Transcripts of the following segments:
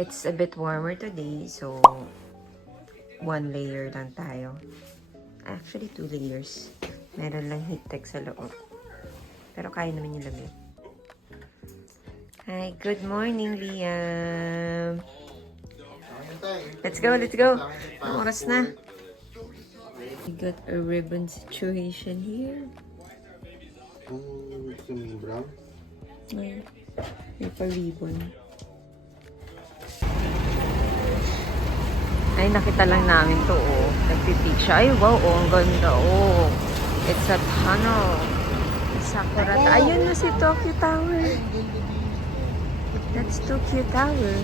It's a bit warmer today, so one layer lang tayo. Actually, 2 layers. Meron lang heat tech sa loob. Pero kaya naman yung lamig. Hi, good morning, Liam. Let's go, let's go. Ang oras na. We got a ribbon situation here. Gusto mo yung brown? May pa-ribbon. Ay, nakita lang namin to, oh. Nagpipick siya. Ay, wow, oh, ang ganda, oh. It's a tunnel. Sakura. Ayun na si Tokyo Tower. That's Tokyo Tower.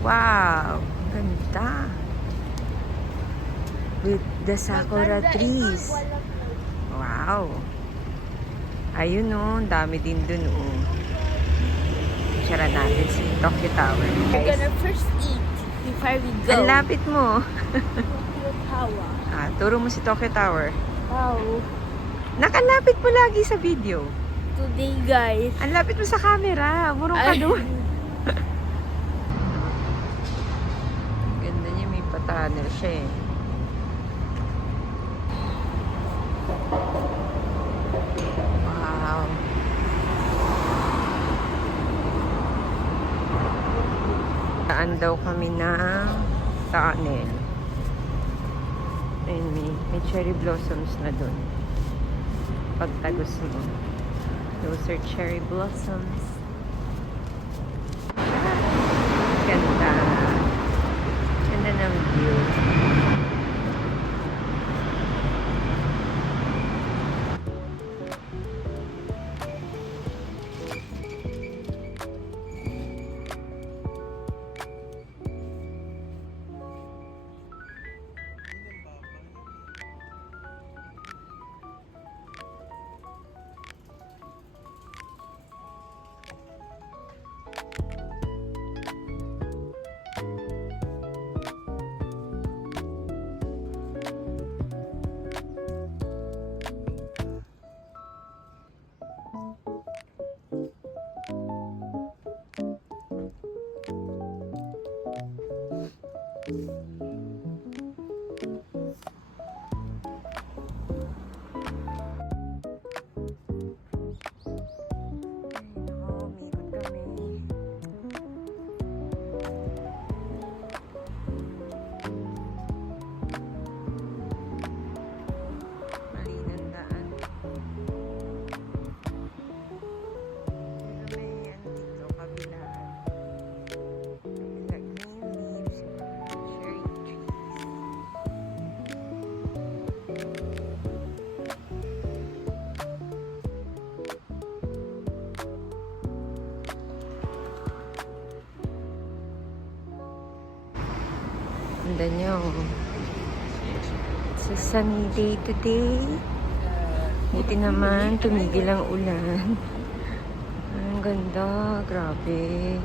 Wow, ganda. With the sakura trees. Wow. Ayun, oh. Dami din dun, oh. Picture natin si Tokyo Tower. We're gonna first eat before we go. Ang lapit mo. Tokyo Tower. Turo mo si Tokyo Tower. Wow. Nakalapit mo lagi sa video. Today, guys. Ang lapit mo sa camera. Murong ka Ay. doon. Ganda niya. May pa-tunnel siya eh. Wow. Daan daw kami ng tunnel. Ayun, may cherry blossoms na doon. Pagtagos mo. Those are cherry blossoms. Ganda. Ganda ng view. Ganda niyo. It's a sunny day today. Buti naman, tumigil ang ulan. Ang ganda. Grabe.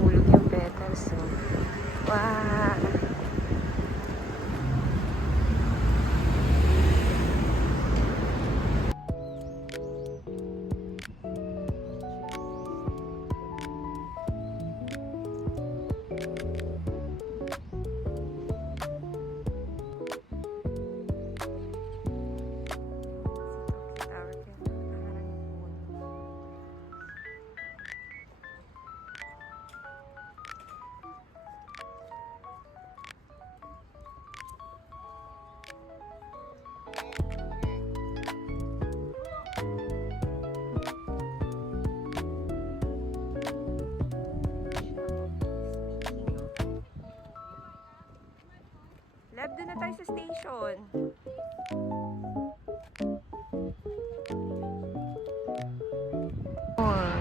Hulog yung petals. So. Wow!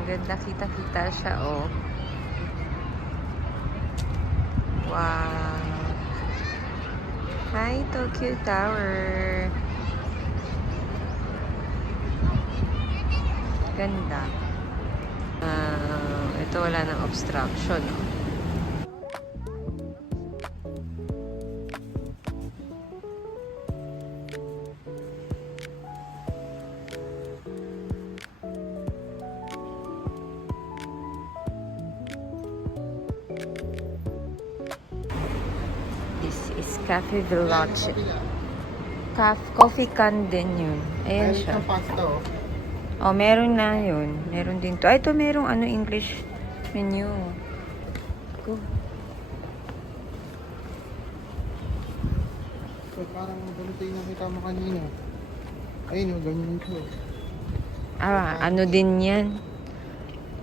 ganda. Kita-kita siya, oh. Wow. Hi, Tokyo Tower. Ganda. Ito wala ng obstruction, oh. This is Cafe Veloce. Coffee can din yun. Ayan siya. pasta, oh. Oh, meron na yun. Meron din to. Ay, ito merong English menu. Go. So, parang ganito yung nakita mo kanina. Ayun, oh, ganyan to. Ano din yan.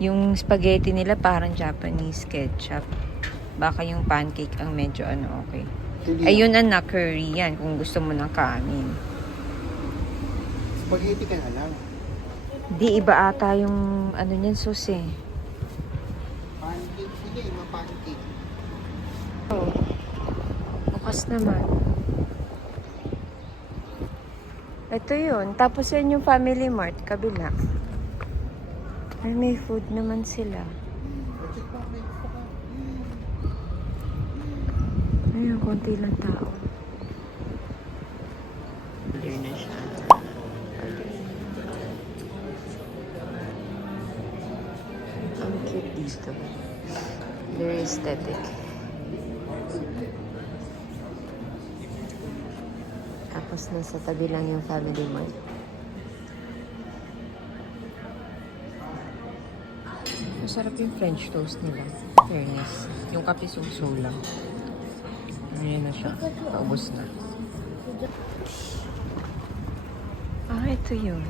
Yung spaghetti nila parang Japanese ketchup. Baka yung pancake ang medyo okay. Ayun ang na curry yan kung gusto mo ng kanin. Spaghetti ka na lang. Di iba ata yung niyan sauce eh. Pancake, sige, ma-pancake. Oh. Bukas naman. Ito yun. Tapos yan yung Family Mart, kabila. Ay, may food naman sila. Check mo, may gusto ka. Ayun, konti lang tao. Clear na siya. Ang cute dito. Very aesthetic. Tapos nasa tabi lang yung Family Mart. Masarap yung French toast nila. Fairness. Yung kape suso lang. Ayan na siya. Paubos na. Ito yun.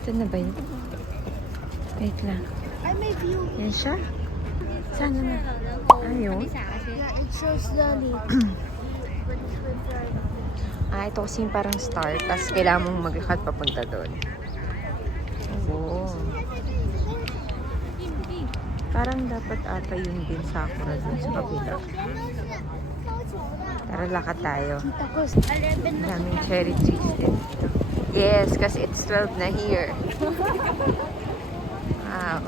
Ito na ba yun? Wait lang. I may view. Yan siya? Saan na? Ayun. Yeah, it shows the lake. Ito kasi yung parang star. Tapos kailangan mong maglakad papunta doon. Oo. Parang dapat ata yung din sakura doon sa kabila. Tara, lakad tayo. Daming cherry trees din. Yes, kasi it's 12 na here. Wow.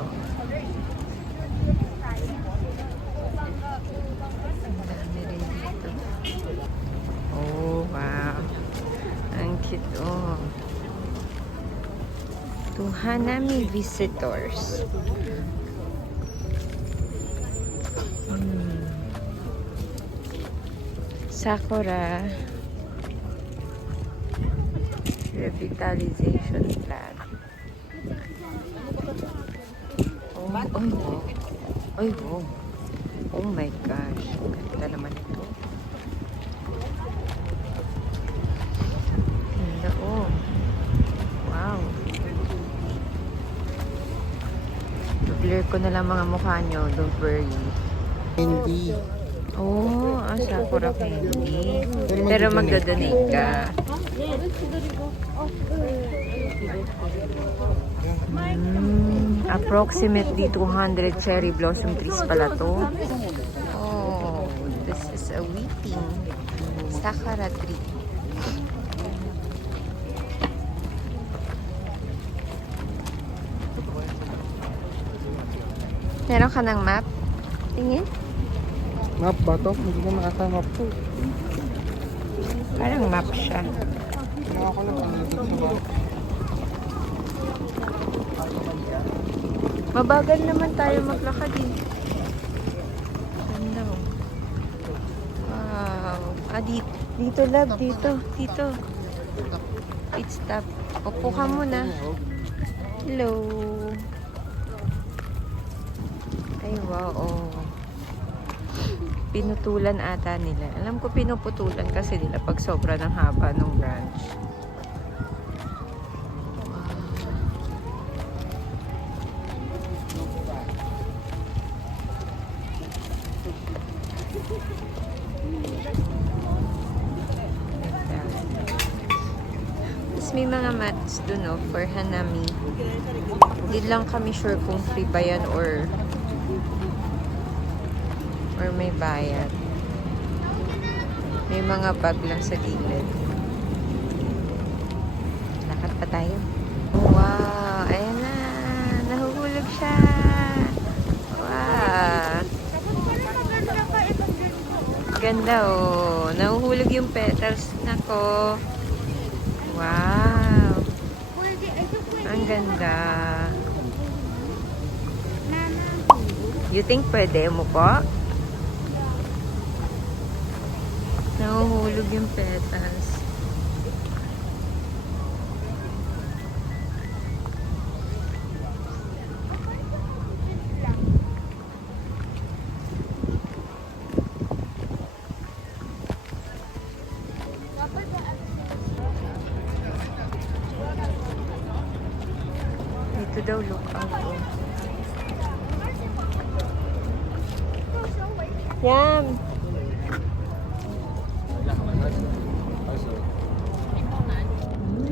Ang dami rin dito. Oh, wow. Ang cute, oh. To Hanami visitors. Sakura Revitalization Plan. Oh my gosh. Ganda naman ito. Ganda, oh. Wow. Blur ko na lang mga mukha nyo. Don't worry. Hindi. Oh, Sakura candy. Pero magdodonate ka. Approximately 200 cherry blossom trees pala to. Oh, this is a weeping sakura tree. Meron ka ng map? Tingin? Map ba to? Hindi ko makata map to. Parang map siya. Kaya ako lang ano dito sa map. Mabagal naman tayo maglakad eh. Ganda mo. Wow. Dito love, dito. Pit stop. Upo ka muna. Hello. Ay, wow. Oh. Pinutulan ata nila. Alam ko pinuputulan kasi nila pag sobra ng haba ng branch. Tapos may mga mats dun, oh, for Hanami. Hindi lang kami sure kung free ba yan or may bayad. May mga bag lang sa gilid. Lakad pa tayo. Wow! Ayan na! Nahuhulog siya! Wow! Ganda, oh! Nahuhulog yung petals. Nako! Wow! Ang ganda! You think pwede mo po? Nahuhulog yung petals. Dito daw look out. Oh. Yum!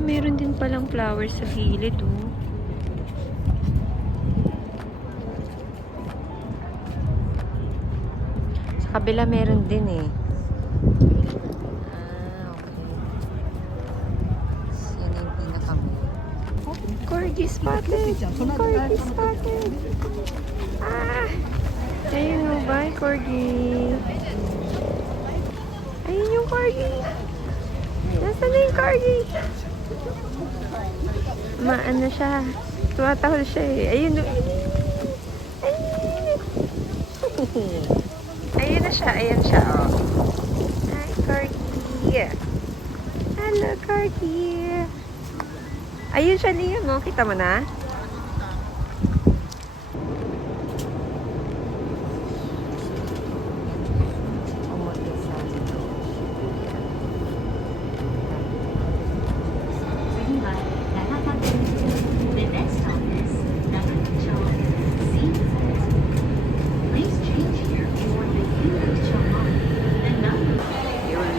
Meron din palang flowers sa gilid, oh. Sa kabila meron din, eh. Ah, okay. Yan yung pinaka-main. Corgi spotted! Corgi spotted! Ah! Ayun, oh, bye, Corgi! Ayun yung Corgi! Nasaan na yung Corgi? Maano siya. Tumatahol siya eh. Ayun. Ayun. Ayun na siya. Ayan siya. Oh. Hi, Corgi. Hello, Corgi. Ayun siya, Liam. Oh. Kita mo na?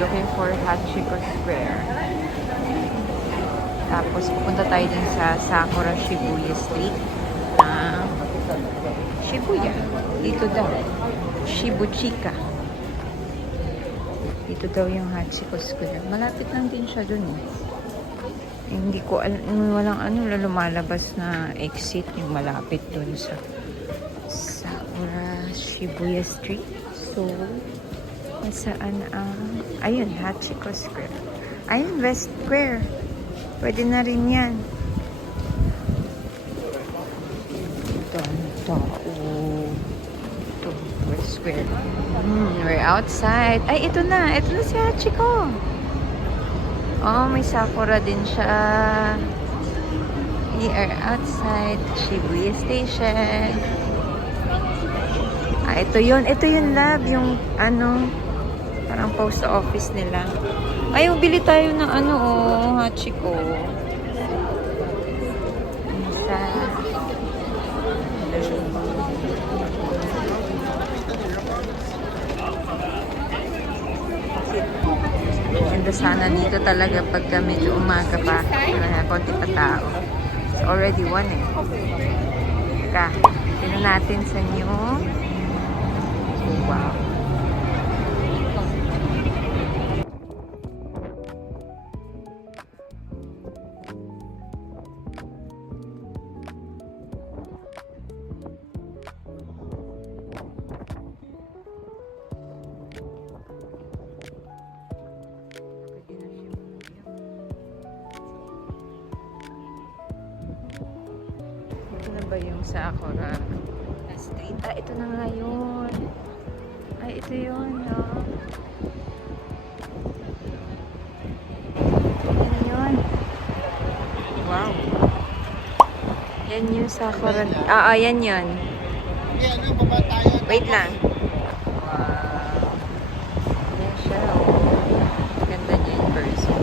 Looking for Hachiko Square. Tapos pupunta tayo din sa Sakura Shibuya Street na Shibuya. Dito daw. Shibuchika. Dito daw yung Hachiko Square. Malapit lang din siya dun eh. Hindi ko walang lumalabas na exit yung malapit dun sa Sakura Shibuya Street. So, saan ang... ayun, Hachiko Square. Ayun, West Square. Pwede na rin yan. Ito, tao. Ito, West Square. We're outside. Ay, ito na. Ito na si Hachiko. Oh, may Sakura din siya. We are outside Shibuya Station. Ah, ito yun. Ito yun, love. Yung, parang post office nila. Ay, bili tayo ng Hachiko. Isa. Ganda sana dito talaga pagka medyo umaga pa. Konti pa tao. It's already 1 eh. Teka, tingnan natin sa inyo. Wow. Ito na ba yung Sakura Street? Ah, ito na nga yun. Ay, ito yun, no? Yan yun. Wow. Yan yung Sakura. Yan yun. Wait lang. Wow. Yan siya. Ganda niya in person.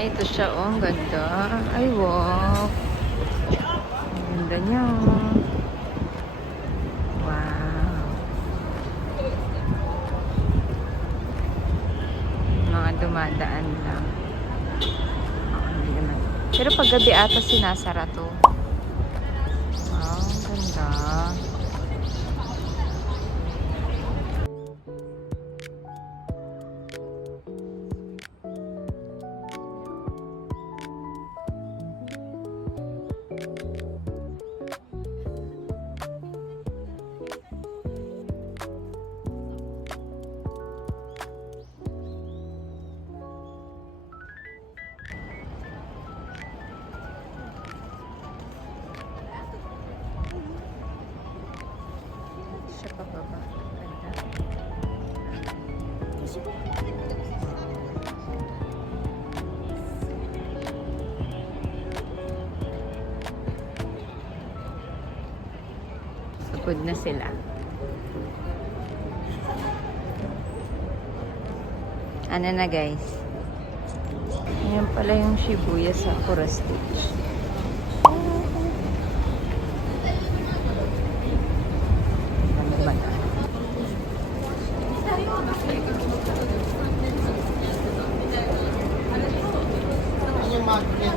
Ito Ito siya, oh, ang ganda. Ay, wow. Ang ganda niya. Wow. Mga dumadaan lang. Hindi naman. Pero pag gabi ata sinasara to. Wow, ang ganda. Siya pa baba. Ganda. Pagod na sila. Ano na guys? Ayan pala yung Shibuya Sakura Stage. Ano ba na? Ano yung market?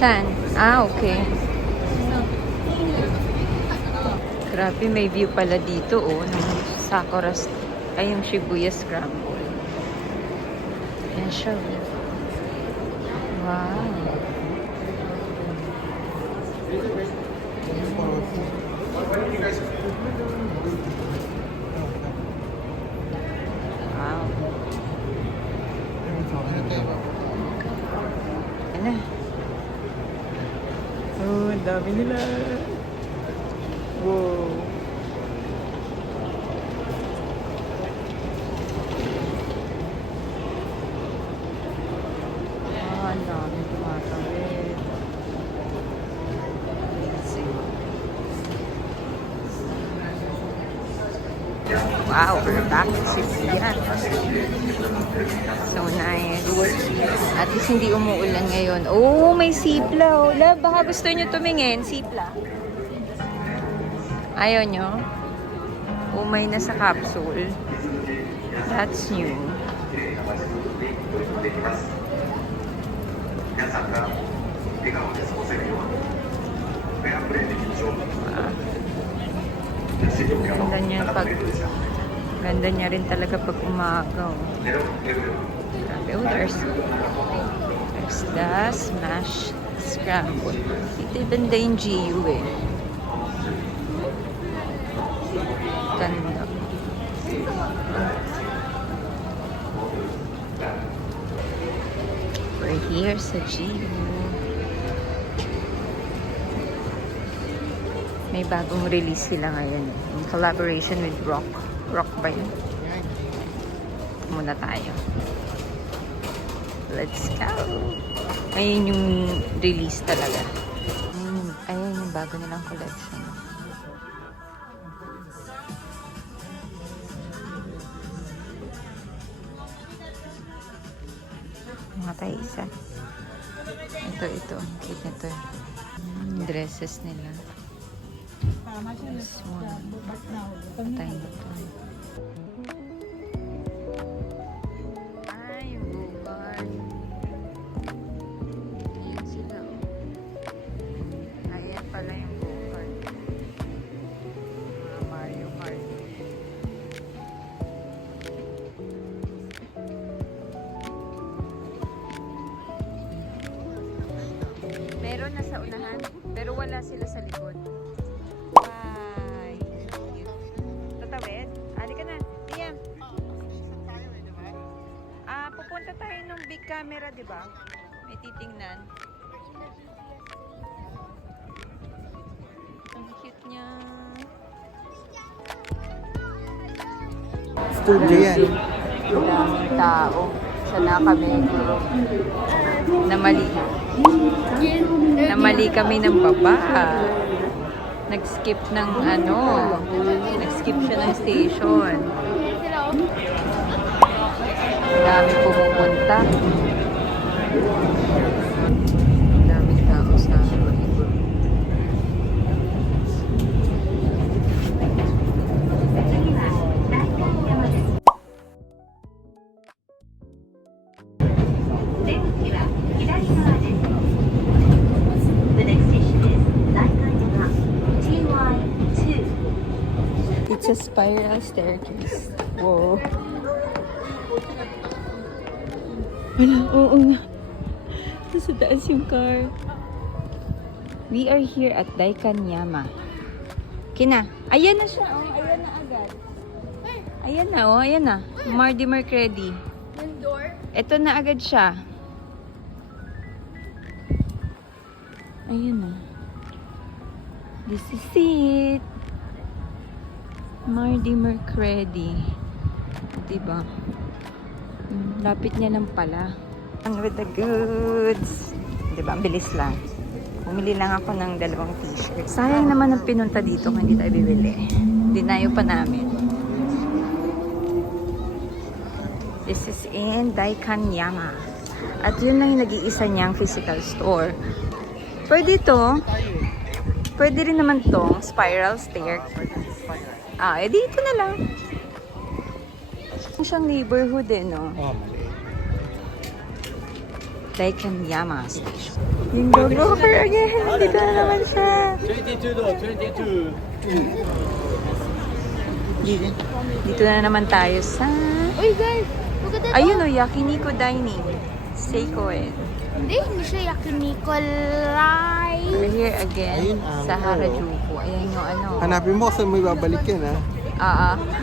Saan? Ah, okay. Grabe, may view pala dito, oh, ng Sakura, ay yung Shibuya Scramble. Yan siya. Wow. Wow. Yan na. Oh, ang dami nila. Wow. Ah, ang dami tumatawid. Wow, we're back to Shibuya. So nice. At least hindi umuulan ngayon. Oh, may sipla. Oh, love, baka gusto nyo tumingin. Sipla. Ayaw nyo? Umay na sa capsule. That's new. Ganda niya rin talaga pag umaga. Oh. Grabe. Oh, there's the Smash Scramble. Ito banda yung GU eh. Ganda. We're here sa GU. May bagong release sila ngayon. In collaboration with Rock. Rock ba yun? Muna tayo. Let's go! Ayun yung release talaga. Ayun yung bago nilang collection. Mga tayo isa. Ito. Cute nito. Dresses nila. This one. Patay na to. Ay, yung go-kart. Ayan sila, oh. Ayan pala yung go-kart. Mga Mario Kart. Meron na sa unahan, pero wala sila sa likod. Tatawid? Halika na. Liam. Pupunta tayo nung big camera, di ba? May titingnan. Ang cute niya. Studio yan. Daming tao. Sana kami guro. Namali kami ng baba. Nag-skip ng nag-skip siya ng station. Dami pumupunta. a spiral staircase. Whoa. Wala, oo nga. Sa taas yung car. We are here at Daikanyama. Kina, ayan na siya. Oh, ayan na agad. Ayan na, oh, ayan na. Mardi Mercredi. Yung door? Ito na agad siya. Ayan na. This is it. Mardi Mercredi. Diba? Lapit niya lang pala. With the goods. Diba? Ang bilis lang. Bumili lang ako ng 2 t-shirt. Sayang naman ang pinunta dito kung hindi tayo bibili. Dinayo pa namin. This is in Daikanyama. At yun lang yung nag-iisa niyang physical store. Pwede to. Pwede rin naman tong spiral stair. Dito na lang. Ang siyang neighborhood no? Oh, mali. Daikanyama Station. Yung go-go-car again. Dito na naman siya. 22 though, 22. Dito na naman tayo sa... Uy guys, look at that. Ayun o, Yakiniku Dining. Seikoen. Hindi siya Yakinikolai. We're here again Ayun, sa Harajuku. Ayan yung ano. Hanapin mo kasi may babalik yan, ha?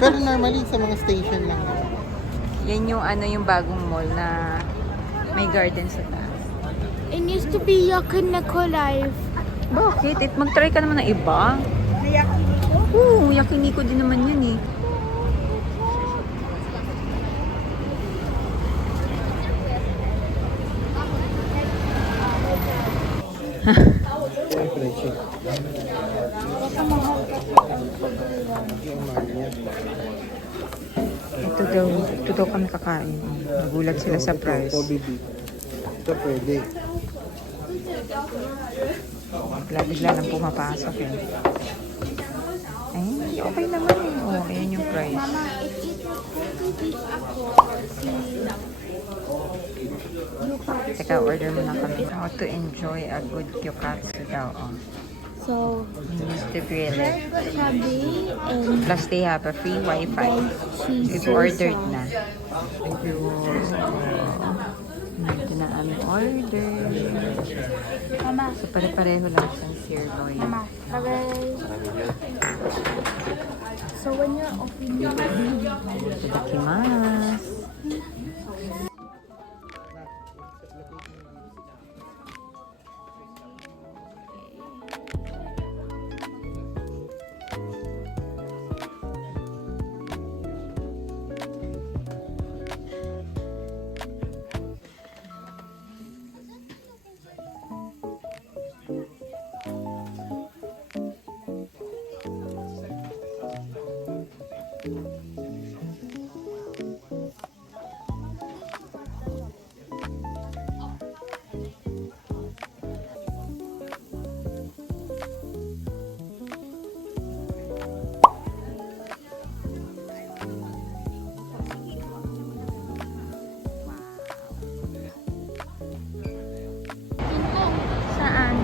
Pero normally sa mga station lang. Yan yung ano yung bagong mall na may garden sa taas. It used to be Yakinikolai. Bakit? Mag-try ka naman ng iba. Na Yakiniko? Oo, Yakiniku din naman yun eh. Ito daw kami kakain. Nagulat sila sa price. Ito pwede. Bigla lang pumapasok eh. Ay, okay naman eh. Oh, ayan yung price. Mama, if it was 20 ako, Teka, order muna kami. How to enjoy a good gyokatsu daw. Oh. So, You need to grill it. sabi, and Plus they have a free wifi. cheese We've ordered na. Thank you. Ito na aming order. Mama, So pare-pareho lang siyang sirloin. Mama, sabi. So when you're opening Itadakimasu. Saan?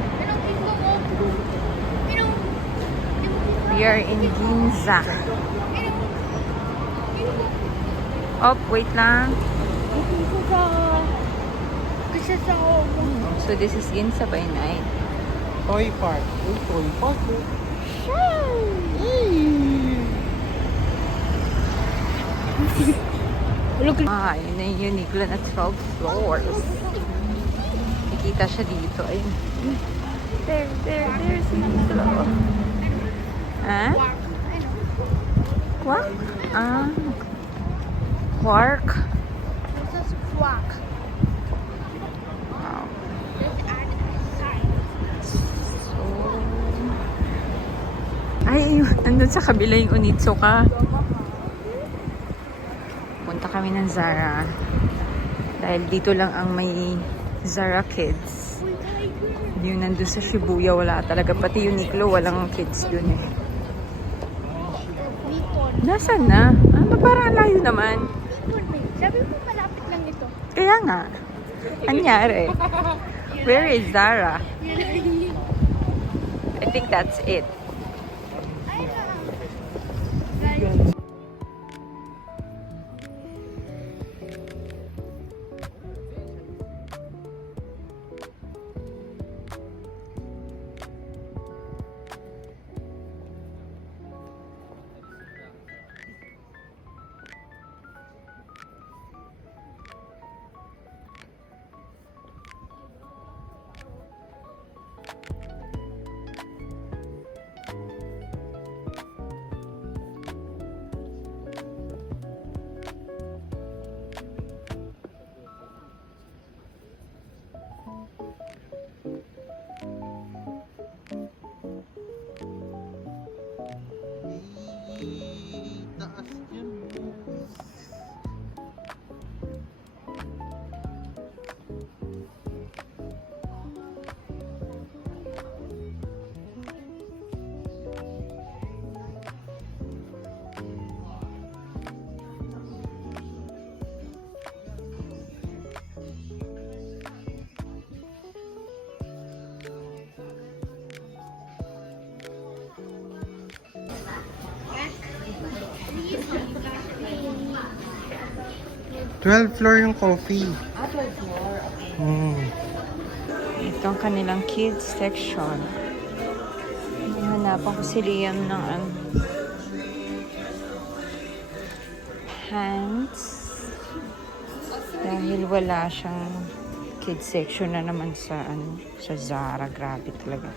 We are in Ginza. Oh, wait lang. So this is Ginza by night. Toy Park. Uy, Toy Park. Look. Yun na yung Uniqlo na 12 floors. Nakikita siya dito. Ayun. There's Uniqlo. Ha? Quark? Quark. Wow. So, ay, nandun sa kabila yung Onitsuka. Punta kami ng Zara. Dahil dito lang ang may Zara Kids. Yung nandun sa Shibuya, wala talaga. Pati Uniqlo, walang kids dun eh. Nasaan na? Parang layo naman. Sabi mo malapit lang ito. Kaya nga. Anyari? Where is Zara? I think that's it. 12 floor yung coffee. Ito ang kanilang kids section. Hanapan ko si Liam ng hands. Dahil wala siyang kids section na naman sa Zara. Grabe talaga.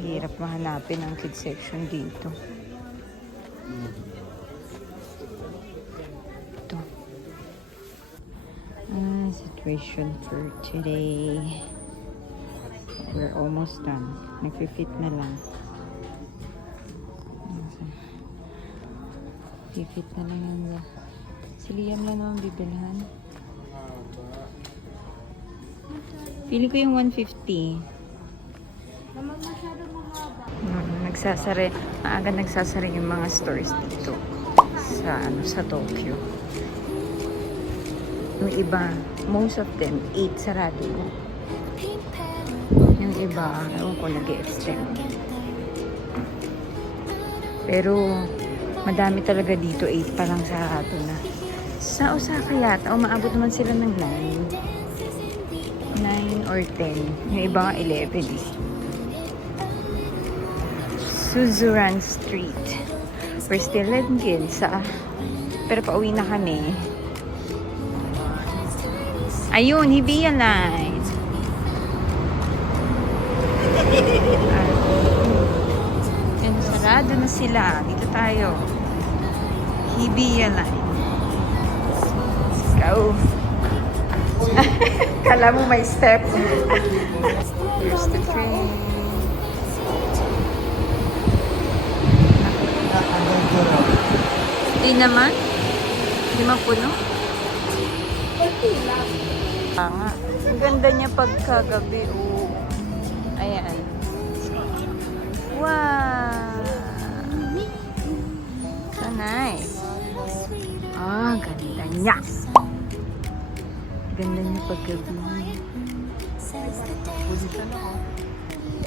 Hirap mahanapin ang kids section dito. Ito. Situation for today. We're almost done. Nagfi-fit na lang. Fit na lang yung si Liam lang naman bibilhan. Pili ko yung 150. Naman masyado mahaba. Maaga nagsasara yung mga stores dito sa Tokyo. Yung iba, most of them, 8 sarado ko. Yung iba, ewan ko, nag-extend. Pero, madami talaga dito, 8 pa lang sarado na. Sa Osaka yata, umaabot naman sila ng 9 or 10. Yung iba nga 11 eh. Suzuran Street. We're still in Ginza. Pero pauwi na kami. Ayun, Hibiya Line. Yan, sarado na sila. Dito tayo. Hibiya Line. Let's go. Kala mo may step. Here's the train. Di naman? Di mapuno? Nga. Ang ganda niya pagkagabi. Oh. Ayan. Wow! So nice. Ganda niya. Ganda niya paggabi.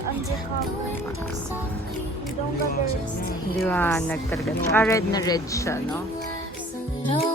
Undercover. You don't got the receipt. Liwanag talaga. Saka red na red siya, no? No